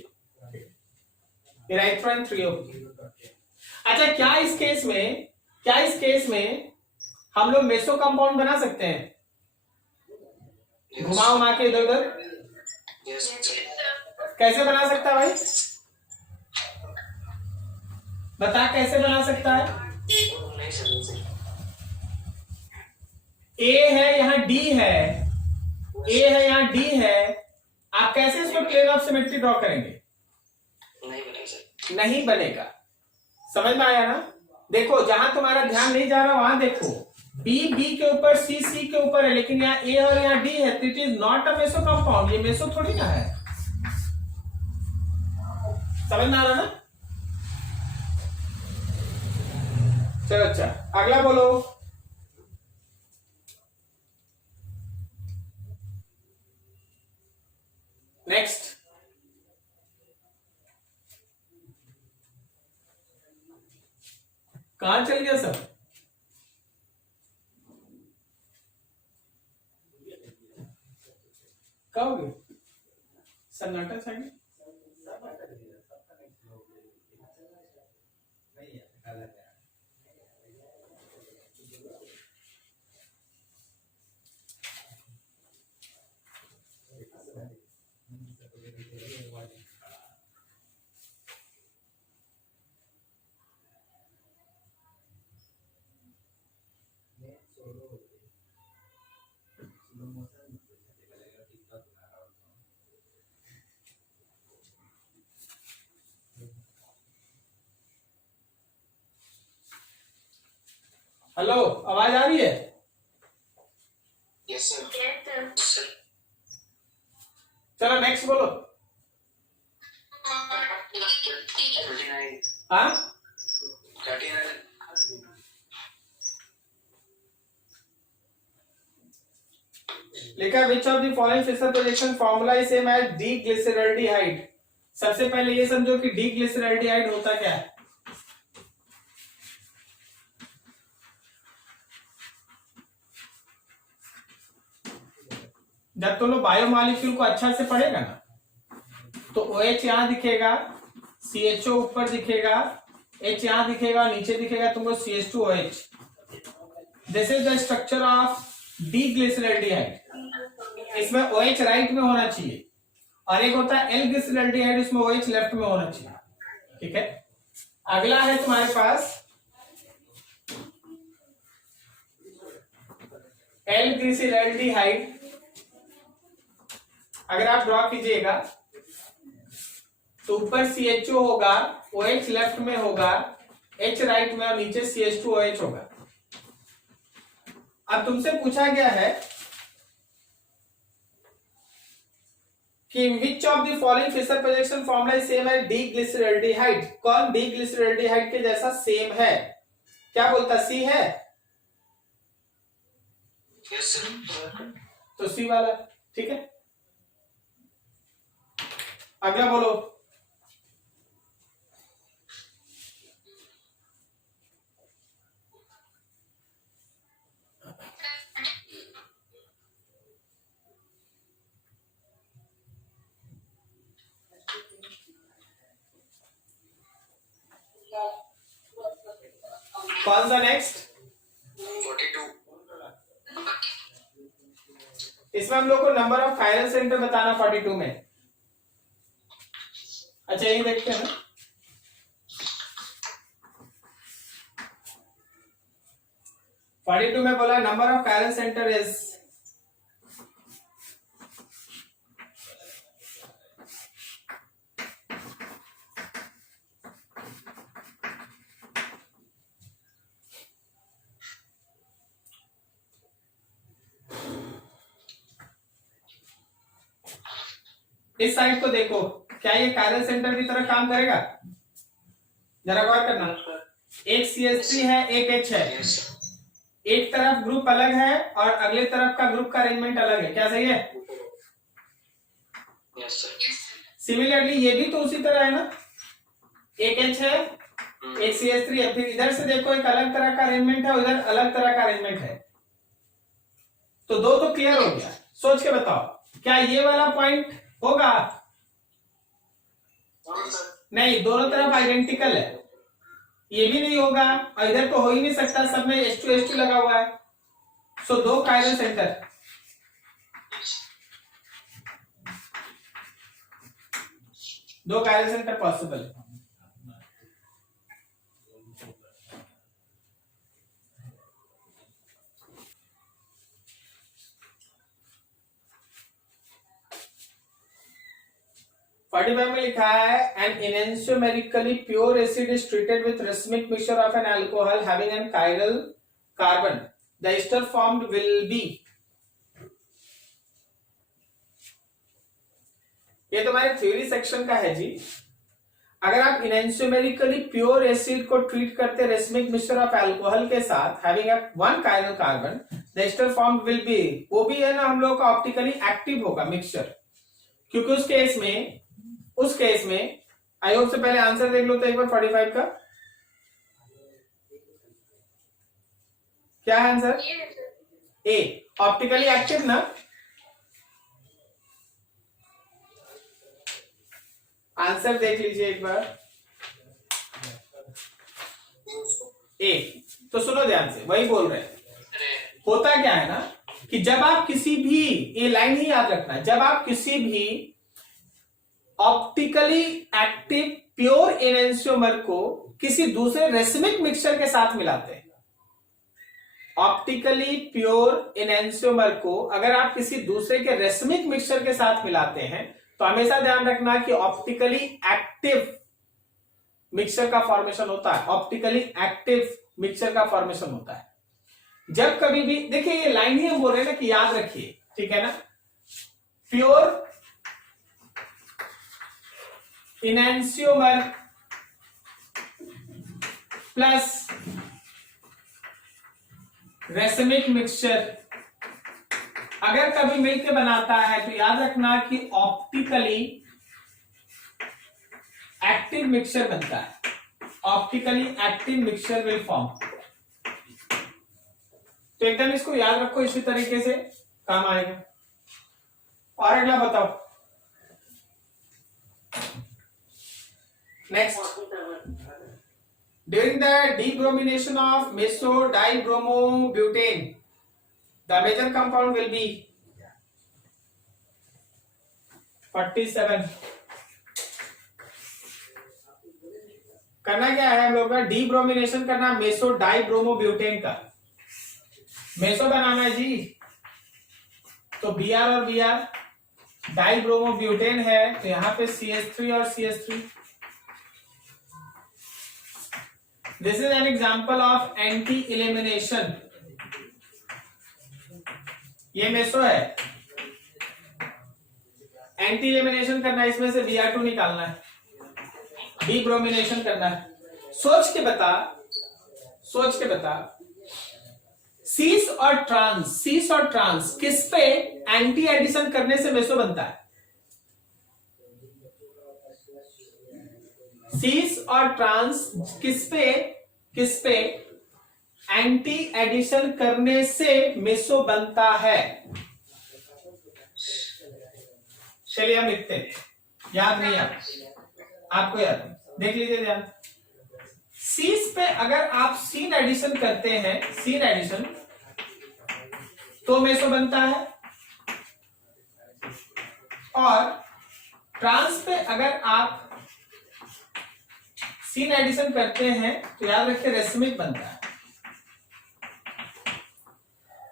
इराइथ्रो एंड थ्रियो। अच्छा, क्या इस केस में हम लोग मेसो कंपाउंड बना सकते हैं? घुमा के इधर उधर कैसे बना सकता है भाई? बता कैसे बना सकता है? ए है यहाँ डी है, ए है यहाँ डी है, आप कैसे इसमें प्लेन ऑफ सिमेट्री ड्रॉ करेंगे? नहीं बनेगा। समझ में आया ना? देखो, जहां तुम्हारा ध्यान नहीं जा रहा वहां देखो, बी बी के ऊपर, सी सी के ऊपर है, लेकिन यहाँ ए और यहाँ डी है, तो it is not a meso compound. ये मेसो थोड़ी ना है। समझ में आ रहा ना? चलो अच्छा, अगला बोलो। नेक्स्ट, कहां चल गया सब? कहा हो गया? सन्नाटा छा गया। हेलो, आवाज आ रही है? यस सर चलो नेक्स्ट बोलो। 39 हाँ, 39 लिखा which of the following Fischer projection formula is same as D glyceraldehyde. सबसे पहले ये समझो कि डीग्लिसरॉल्डिहाइड होता क्या है। जब तुम लोग बायोमॉलिक्यूल को अच्छा से पढ़ेगा ना, तो OH यहां दिखेगा, CHO ऊपर दिखेगा, H यहां दिखेगा, नीचे दिखेगा तुमको CH2OH। This is the structure of D glyceraldehyde. इसमें OH राइट में होना चाहिए, और एक होता है L-ग्लिसरॉल्डिहाइड, इसमें OH लेफ्ट में होना चाहिए। ठीक है, अगला है तुम्हारे पास L-ग्लिसरॉल्डिहाइड। अगर आप ड्रॉ कीजिएगा तो ऊपर CHO होगा, OH लेफ्ट में होगा, H राइट में, और नीचे CH2OH होगा। अब तुमसे पूछा गया है कि which of the following Fischer projection formula is same as D glyceraldehyde. कौन डीग्लिसरॉल्डिहाइड के जैसा सेम है? क्या बोलता, सी है? Yes sir. तो सी वाला ठीक है। अगला बोलो। कौन सा नेक्स्ट? 42। इसमें हम लोग को नंबर ऑफ कायरल सेंटर बताना 42 में। अच्छा यही देखते हैं ना। में बोला number of chiral centre is इस साइड को देखो, क्या ये कायरल सेंटर की तरह काम करेगा? जरा गौर करना। एक CH3 है, एक H है, एक तरफ ग्रुप अलग है और अगले तरफ का ग्रुप का अरेंजमेंट अलग है। क्या सही है? Yes sir. सिमिलरली ये भी तो उसी तरह है ना, एक H है, एक CH3 है, फिर इधर से देखो एक अलग तरह का अरेंजमेंट है, उधर अलग तरह का अरेंजमेंट है। तो दो तो क्लियर हो गया। सोच के बताओ, क्या ये वाला पॉइंट होगा? नहीं, दोनों तरफ आइडेंटिकल है। ये भी नहीं होगा और इधर तो हो ही नहीं सकता, सब में H2 लगा हुआ है। सो दो कायरल सेंटर, दो कायरल सेंटर पॉसिबल है। में लिखा है an enantiomerically pure acid is treated with racemic mixture of an alcohol having an chiral carbon. The ester formed will be, ये तुम्हारे थ्योरी सेक्शन का है जी। अगर आप enantiomerically pure acid को ट्रीट करते racemic mixture of alcohol के साथ having a one chiral carbon, the ester formed will be, वो भी है ना हम लोग का ऑप्टिकली एक्टिव होगा मिक्सचर, क्योंकि उस केस में आई होप से पहले आंसर देख लो तो एक बार 45 का क्या है आंसर? ए, ऑप्टिकली एक्टिव ना। आंसर देख लीजिए एक बार, ए। तो सुनो ध्यान से, वही बोल रहे हैं। होता क्या है ना कि जब आप किसी भी, ये लाइन ही याद रखना, जब आप किसी भी ऑप्टिकली एक्टिव प्योर एनेंशियोमर को किसी दूसरे रेसमिक मिक्सचर के साथ मिलाते हैं, ऑप्टिकली प्योर एनेंशियोमर को अगर आप किसी दूसरे के रेसमिक मिक्सचर के साथ मिलाते हैं, तो हमेशा ध्यान रखना कि ऑप्टिकली एक्टिव मिक्सचर का फॉर्मेशन होता है, ऑप्टिकली एक्टिव मिक्सचर का फॉर्मेशन होता है। जब कभी भी देखिए, ये लाइन ही हम बोल रहे हैं ना कि याद रखिए, ठीक है ना। Pure enantiomer plus racemic mixture अगर कभी मिलकर बनाता है, तो याद रखना कि ऑप्टिकली एक्टिव मिक्सचर बनता है, optically active mixture will form. तो एकदम इसको याद रखो, इसी तरीके से काम आएगा। और अगला बताओ, next, during the debromination of meso dibromobutane the major compound will be 47। करना क्या है हम लोग का, डीब्रोमिनेशन करना मेसो डाइब्रोमोब्यूटेन का। मेसो बनाना है जी, तो Br और Br, डाइब्रोमोब्यूटेन है तो यहां पे CH3 और CH3। This is an example of anti elimination. ये मेसो है, एंटी एलिमिनेशन करना है, इसमें से Br2 निकालना है, डीब्रोमिनेशन करना है। सोच के बता, सीस और ट्रांस किस पे एंटी एडिशन करने से मेसो बनता है? सीस और ट्रांस किस पे एंटी एडिशन करने से मेसो बनता है? चलिए हम लिखते हैं, याद नहीं आपको याद, देख लीजिए ध्यान। सीस पे अगर आप सीन एडिशन करते हैं, सीन एडिशन, तो मेसो बनता है। और ट्रांस पे अगर आप सीन एडिशन करते हैं तो याद रखिए रेसमिक बनता है।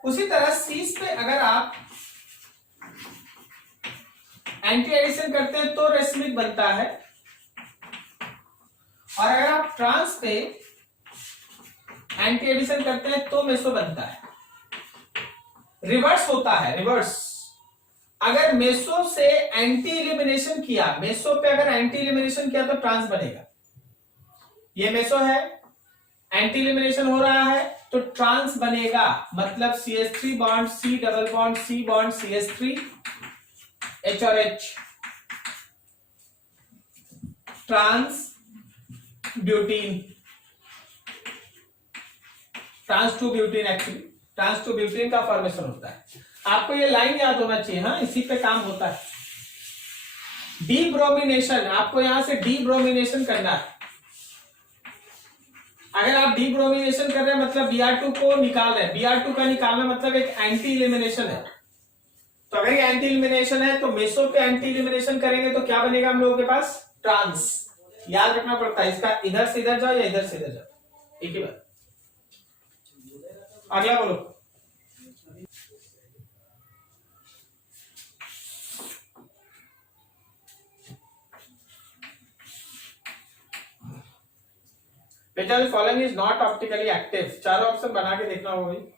उसी तरह सीस पे अगर आप एंटी एडिशन करते हैं तो रेसमिक बनता है, और अगर आप ट्रांस पे एंटी एडिशन करते हैं तो मेसो बनता है। रिवर्स होता है, रिवर्स। अगर मेसो से एंटी एलिमिनेशन किया, मेसो पे अगर एंटी एलिमिनेशन किया तो ट्रांस बनेगा। ये मेसो है, एंटी एलिमिनेशन हो रहा है तो ट्रांस बनेगा, मतलब CH3 bond C double bond C bond CH3 H और H, trans butene, trans two butene, actually trans two butene का फॉर्मेशन होता है। आपको ये लाइन याद होना चाहिए, हाँ, इसी पे काम होता है। डीब्रोमिनेशन, आपको यहां से डीब्रोमिनेशन करना है। अगर आप डीब्रोमिनेशन कर रहे हैं मतलब Br2 को निकाल रहे हैं, Br2 का निकालना मतलब एक एंटी एलिमिनेशन है। तो अगर ये एंटी एलिमिनेशन है तो मेसो पे एंटी एलिमिनेशन करेंगे तो क्या बनेगा हम लोगों के पास? ट्रांस। याद रखना पड़ता है इसका, इधर से इधर जाओ या इधर से इधर जाओ, एक ही बात। अगला बोलो, बेटा following is not optically active. चारों ऑप्शन बना के देखना होगा भाई।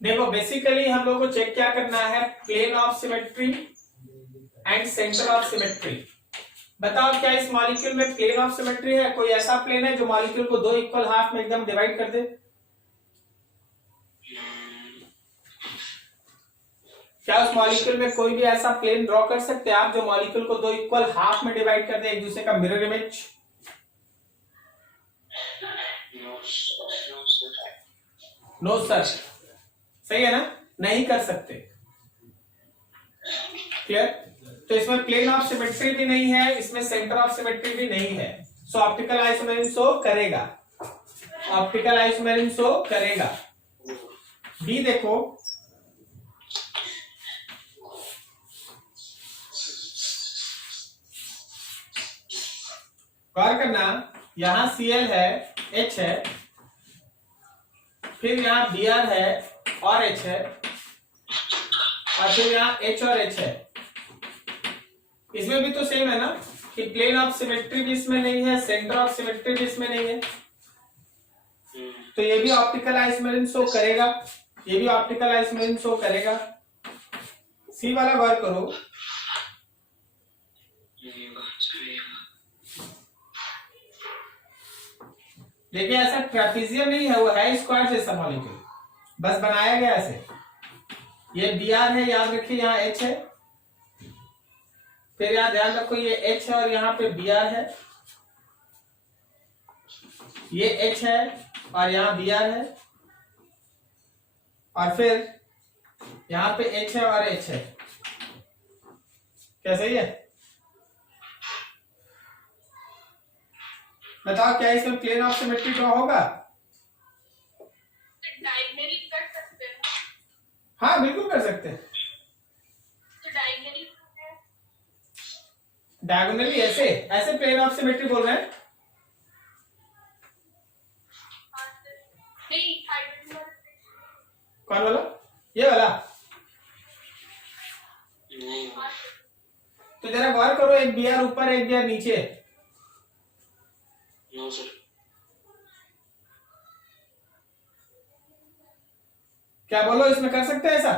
देखो बेसिकली हम लोग को चेक क्या करना है, plane of symmetry and centre of symmetry. बताओ क्या इस मॉलिक्यूल में प्लेन ऑफ सिमेट्री है? कोई ऐसा प्लेन है जो मॉलिक्यूल को दो इक्वल हाफ में एकदम डिवाइड कर दे? क्या उस मॉलिक्यूल में कोई भी ऐसा प्लेन ड्रॉ कर सकते हैं आप जो मॉलिक्यूल को दो इक्वल हाफ में डिवाइड कर दे, एक दूसरे का मिरर इमेज? नो सर, सही है ना, नहीं कर सकते। क्लियर? तो इसमें प्लेन ऑफ सिमेट्री भी नहीं है, इसमें सेंटर ऑफ सिमेट्री भी नहीं है। सो ऑप्टिकल आइसोमेरिज्म शो करेगा, ऑप्टिकल आइसोमेरिज्म शो करेगा। बी देखो, गौर करना, यहां Cl है, H है, फिर यहां Br है और H है, और फिर यहां H और H है। इसमें भी तो सेम है ना कि प्लेन ऑफ सिमेट्री भी इसमें नहीं है, सेंटर ऑफ सिमेट्री भी इसमें नहीं है। तो ये भी ऑप्टिकल आइसोमेरिज्म शो करेगा, ये भी ऑप्टिकल आइसोमेरिज्म शो करेगा। सी वाला गौर करो। देखिए ऐसा ट्रेपेजियम नहीं है, वो है स्क्वायर जैसा मॉलिक्यूल, बस बनाया गया ऐसे। ये Br है, याद रखिए, यहाँ H है, फिर यहाँ ध्यान रखो ये H है और यहाँ पे Br है, ये H है और यहाँ Br है, और फिर यहाँ पे H है और H है। क्या सही है? बताओ क्या इसमें प्लेन ऑफ सिमेट्री ड्रॉ होगा? डायगोनली कर सकते हैं। हाँ बिल्कुल कर सकते हैं। तो डायगोनली डायगोनली ऐसे ऐसे प्लेन ऑफ सिमेट्री बोल रहे हैं। नहीं हाइड्रोजन कौन वाला? ये वाला? तो जरा गौर करो, एक Br ऊपर एक Br नीचे। No sir. क्या बोलो, इसमें कर सकते हैं ऐसा?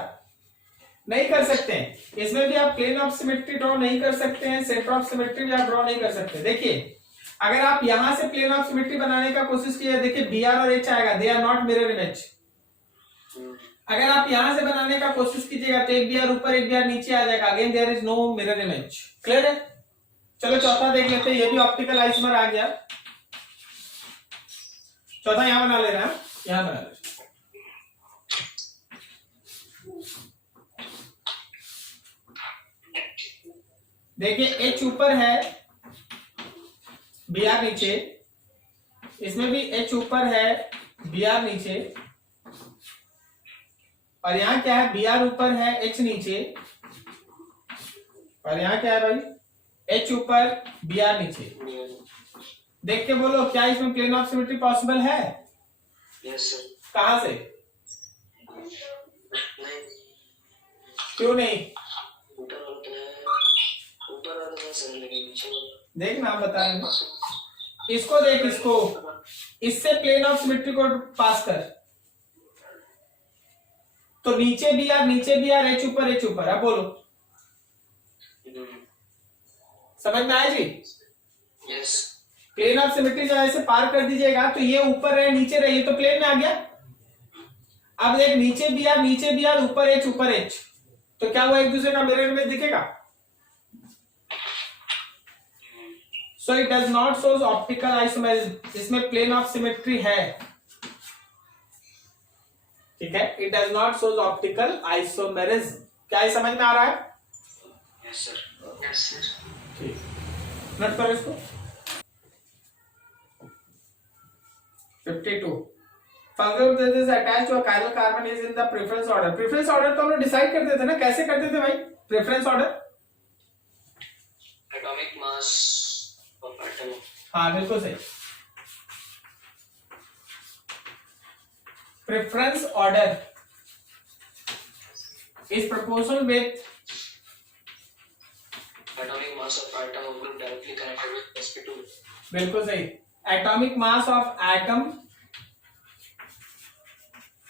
नहीं कर सकते हैं। इसमें भी आप प्लेन ऑफ सिमेट्री ड्रॉ नहीं कर सकते हैं, सेंटर ऑफ सिमेट्री भी आप ड्रॉ नहीं कर सकते। देखिए अगर आप यहां से प्लेन ऑफ सिमेट्री बनाने का कोशिश किया, देखिए Br और H आएगा, they are not mirror image. अगर आप यहां से बनाने का कोशिश कीजिएगा तो एक Br ऊपर एक Br नीचे आ जाएगा, again there is no mirror image. Clear है? चलो चौथा देख लेते हैं, ये भी ऑप्टिकल आइसोमर आ गया। चौथा यहां बना ले रहे हैं, यहां बना ले। देखिए H ऊपर है, Br नीचे, इसमें भी H ऊपर है, Br नीचे, और यहाँ क्या है? Br ऊपर है, H नीचे, और यहाँ क्या है भाई? H ऊपर Br नीचे। देख के बोलो क्या इसमें प्लेन ऑफ सिमेट्री पॉसिबल है? Yes sir. कहां से? नहीं। क्यों नहीं? ऊपर वाला सर, लेकिन नीचे देख ना, बता रहे हैं। इसको देख, इसको इससे प्लेन ऑफ सिमेट्री को पास कर, तो नीचे Br H ऊपर। अब बोलो, समझ में आया जी? यस। प्लेन ऑफ सिमेट्री जब ऐसे पार कर दीजिएगा तो ये ऊपर रहे नीचे रहे, ये तो प्लेन में आ गया। अब देख नीचे Br ऊपर H, तो क्या वो एक दूसरे का मिरर इमेज दिखेगा? So it does not shows optical isomerism. इसमें प्लेन ऑफ सिमेट्री है, ठीक है, it does not shows optical isomerism. क्या ये समझ में आ रहा है? Yes sir. Yes sir. ठीक, नोट करो इसको। 52 function this is attached to a chiral carbon is in the preference order. Preference order तो हम लोग डिसाइड करते थे ना, कैसे करते थे भाई preference order? Atomic mass of atom. हाँ बिल्कुल सही। Preference order is proportional with atomic mass of atom will directly connected with sp2। बिल्कुल सही। Atomic mass of atom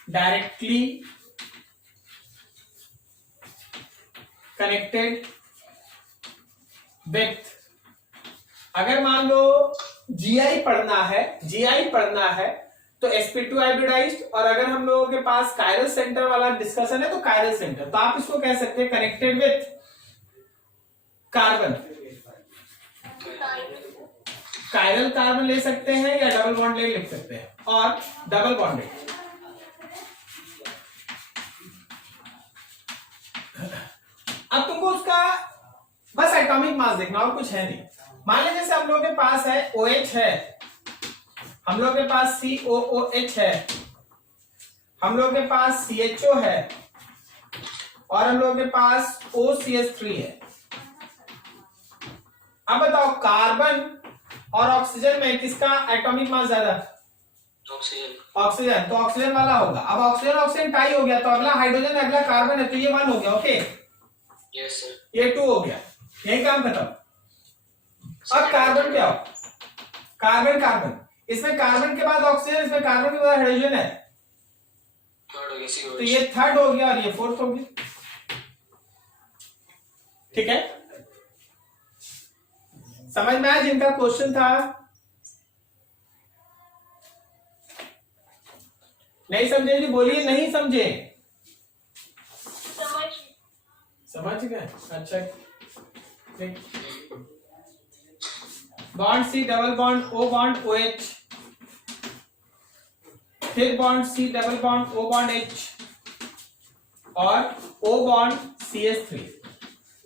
directly connected with, अगर मान लो GI पढ़ना है तो sp2 हाइब्रिडाइज्ड, और अगर हम लोगों के पास कायरल सेंटर वाला डिस्कशन है तो कायरल सेंटर, तो आप इसको कह सकते हैं connected with carbon. Chiral carbon ले सकते हैं या डबल बॉन्ड लिख सकते हैं, और डबल बॉन्डेड। अब तुमको उसका बस एटॉमिक मास देखना, और कुछ है नहीं। मान लीजिए जैसे हम लोगों के पास है OH है, हम लोग के पास COOH है, हम लोग के पास CHO है, और हम लोग के पास OCH3 है। अब बताओ कार्बन और ऑक्सीजन में किसका एटॉमिक मास ज्यादा? ऑक्सीजन। तो ऑक्सीजन वाला होगा। अब ऑक्सीजन टाई हो गया, तो अगला हाइड्रोजन अगला कार्बन है, तो ये 1 हो गया। Okay yes sir. ये 2 हो गया, यही काम खत्म। अब कार्बन क्या हो? कार्बन, इसमें कार्बन के बाद ऑक्सीजन, इसमें कार्बन के बाद हाइड्रोजन है, थर्ड हो गया, तो ये 3rd हो गया और ये 4th हो गया। ठीक है, समझ में आया जिनका क्वेश्चन था? नहीं समझे जी बोलिए, नहीं समझे? समझ गए? अच्छा, bond C double bond O bond O H, फिर bond C double bond O bond H और ओ बॉन्ड CH3।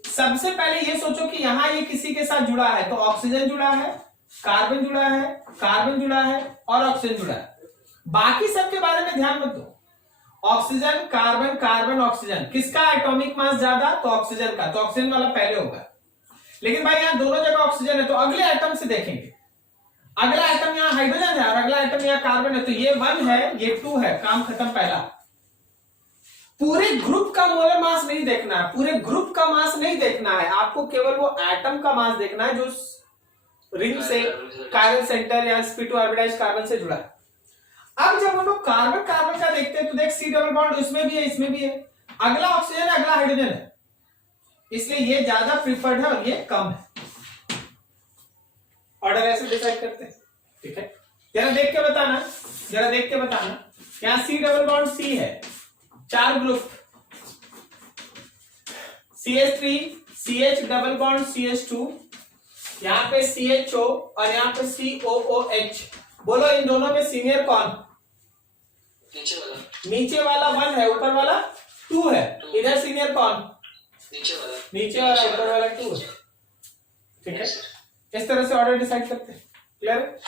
सबसे पहले ये सोचो कि यहां ये किसी के साथ जुड़ा है, तो ऑक्सीजन जुड़ा है, कार्बन जुड़ा है, कार्बन जुड़ा है और ऑक्सीजन जुड़ा है। बाकी सबके बारे में ध्यान मत दो। ऑक्सीजन, कार्बन, कार्बन, ऑक्सीजन, किसका एटॉमिक मास ज्यादा? तो ऑक्सीजन का, तो ऑक्सीजन वाला पहले होगा। लेकिन भाई यहां दोनों जगह ऑक्सीजन है, तो अगले एटम से देखेंगे। अगला एटम यहाँ हाइड्रोजन है और अगला एटम यहाँ कार्बन है, तो ये 1 है, ये 2 है, काम खत्म पहला। पूरे ग्रुप का मोलर मास नहीं देखना है, पूरे ग्रुप का मास नहीं देखना है, आपको केवल वो एटम का मास देखना है जो रिंग से कायरल सेंटर या sp2 ऑर्बिटाइज कार्बन से जुड़ा है। अब जब हम लोग कार्बन कार्बन का देखते हैं तो देख सी डबल बॉन्ड इसमें भी है, इसमें भी है, अगला ऑक्सीजन है, अगला हाइड्रोजन है, इसलिए ये ज्यादा प्रिफर्ड है और ये कम है। ऑर्डर ऐसे डिसाइड करते हैं, ठीक है? जरा देख के बताना, जरा देख के बताना। यहां सी डबल बॉन्ड सी है, 4 group, CH3, CH double bond CH2, यहां पे CHO और यहां पे COOH। बोलो इन दोनों में सीनियर कौन? नीचे वाला 1 है, ऊपर वाला 2 है। इधर सीनियर कौन? नीचे वाला, ऊपर वाला 2 है। ठीक है, इस तरह से ऑर्डर डिसाइड करते हैं। क्लियर?